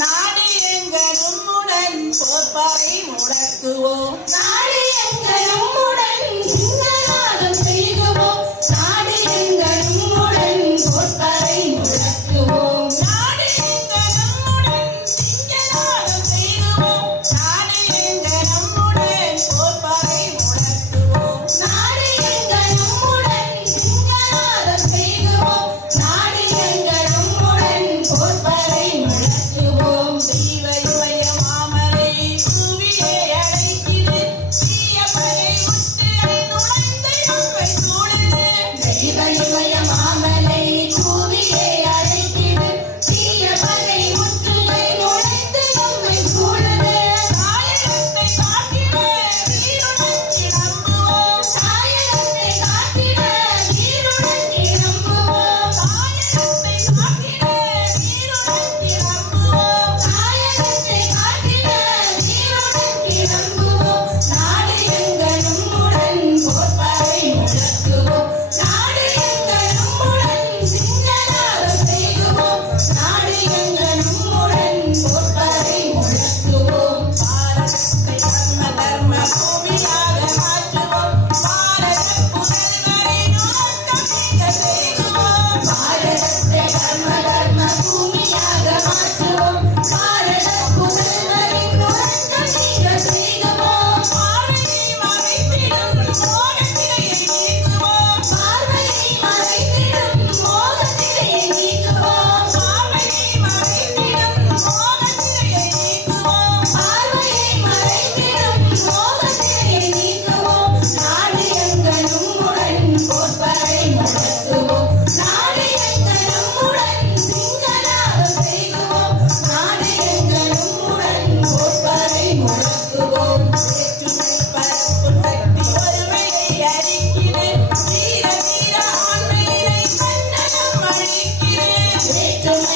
நாடு எங்களுடன் போர்பாய் முழக்குவோம். நாடு எங்களுடன் சிங்கநாதம் செய்குவோம். நாடு எங்களுடன் போர்பாய் முழக்குவோம். நாடு எங்களுடன் சிங்கநாதம் செய்குவோம். நாடு எங்களுடன் போர்பாய் முழக்குவோம். நாடு எங்களுடன் சிங்கநாதம் செய்குவோம். நாடு எங்களுடன் போர்பாய் முழக்குவோம். தெய்வ இமய மாமலை தூவியே அழைக்குது. தீய பகை முற்றுகை நுழைந்து நம்மை சூடுது. தெய்வ இமய மாமலை தூவியே அழைக்குது. தீய பகை முற்றுகை நுழைந்து நம்மை சூடுது. தாயகத்தை காத்திட வீருடன் கிளம்புவோம். தாயகத்தை காத்திட வீருடன் கிளம்புவோம். தாயகத்தை காத்திட வீருடன் கிளம்புவோம். தாயகத்தை காத்திட வீருடன் கிளம்புவோம். நாடு எங்களுடன் போர்பாய் முழக்குவோம். நாடு எங்களுடன் சிங்கநாதம் செய்குவோம். நாடு எங்களுடன் போர்பாய் முழக்குவோம். பாரதத்தை தர்ம பூமியாக மாற்றுவோம். பாரத புதல்வரின் உறக்கம் நீங்க செய்குவோம். பாரதத்தை தர்ம பூமியாக மாற்றுவோம். பாரத புதல்வரின் உறக்கம் நீங்க செய்குவோம். பார்வையை மறைத்திடும் மோகத்திரையை நீக்குவோம். பார்வையை மறைத்திடும் மோகத்திரையை நீக்குவோம். பார்வையை மறைத்திடும் மோகத்திரையை நீக்குவோம். பார்வையை மறைத்திடும் மோகத்திரையை நீக்குவோம். நாடு எங்களுடன் போர்பாய் முழக்குவோம். நாடு எங்களுடன் சிங்கநாதம் செய்குவோம். நாடு எங்களுடன் போர்பாய் முழக்குவோம். வேற்றுமை பரப்பும் சக்தி ஒருமையை அறிக்கிறேன். வீர வீர ஆண்மையினை கண்ணனம் அழிக்கிறேன். வேற்றுமை